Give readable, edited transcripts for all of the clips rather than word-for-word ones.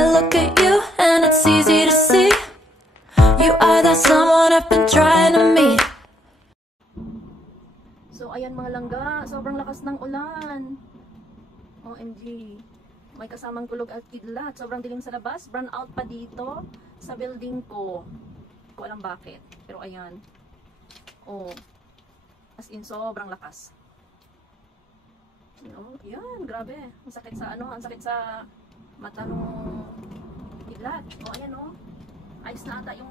I look at you and it's easy to see. You are that someone I've been trying to meet. So ayan mga langga, sobrang lakas ng ulan. OMG. May kasamang kulog at kidlat. Sobrang dilim sa labas. Brown out pa dito sa building ko. Hindi ko alam bakit. Pero ayan. Oh. As in, sobrang lakas. No? Yan, grabe. Ang sakit sa ano, ang sakit sa mata nung kidlat. O, ayan o. Ayos na ata yung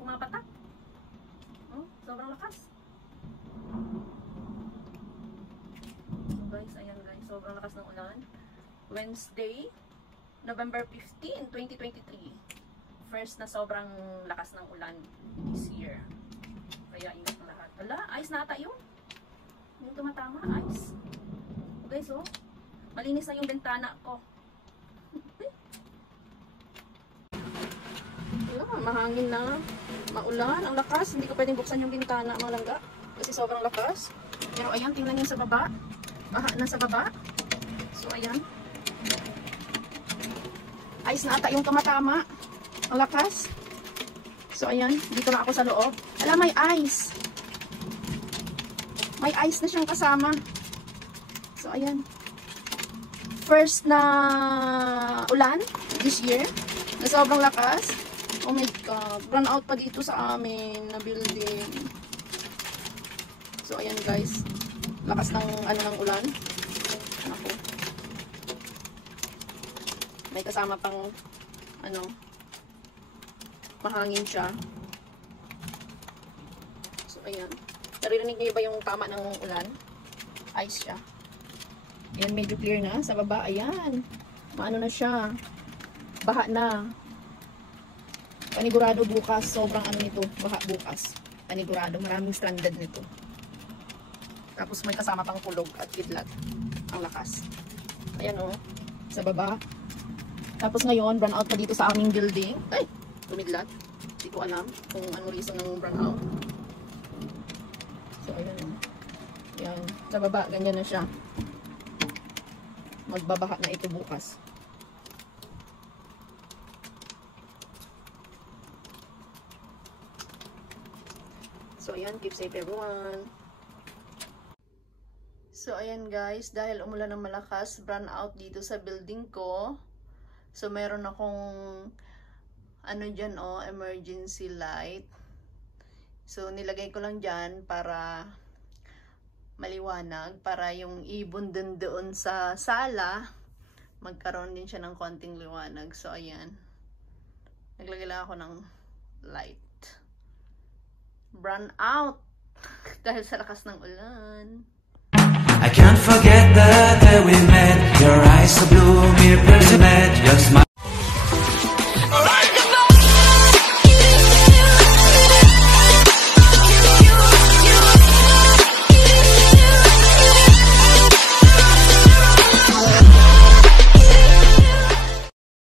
umapatak. Oh, sobrang lakas. So guys, ayan guys, sobrang lakas ng ulan. Wednesday, November 15, 2023. First na sobrang lakas ng ulan this year. Kaya ingat na lahat. Wala, ayos na ata yung tumatama, ayos. Guys, oh, malinis na yung bintana ko. Wala, mahangin na. Maulan, ang lakas. Hindi ko pwedeng buksan yung bintana, mga langga. Kasi sobrang lakas. Pero ayan, tingnan nyo sa baba. Baha na sa baba. So, ayan. Ayos na ata yung tumatama. Ang lakas. So, ayan. Dito na ako sa loob. Alam, may ice. May ice na siyang kasama. So, ayan. First na ulan this year. Na sobrang lakas. Oh my God. Run out pa dito sa amin na building. So, ayan guys. Lakas ng ng ulan. Ako. May kasama pang mahangin siya. So, ayan. Naririnig niyo ba yung tama ng ulan? Ice siya. Ayan, medyo clear na. Sa baba, ayan. Maano na siya. Baha na. Panigurado bukas. Sobrang nito. Baha bukas. Panigurado. Maraming stranded nito. Tapos may kasama pang kulog at kidlat. Ang lakas. Ayan o. Sa baba. Tapos ngayon, brown out pa dito sa aming building. Ay! Tumidlat. Hindi ko alam kung ano reason ng brown out. So, ayan o. Ayan. Sa baba, ganyan na siya. Magbabaha na ito bukas. So, ayan. Keep safe everyone. So, ayan guys, dahil umulan ng malakas, brown out dito sa building ko. So, meron akong dyan emergency light. So, nilagay ko lang dyan para maliwanag, para yung ibon doon sa sala, magkaroon din siya ng konting liwanag. So, ayan. Naglagay lang ako ng light. Brown out dahil sa lakas ng ulan. I can't forget the day we met. Your eyes so blue, me pretty mad. Your smile.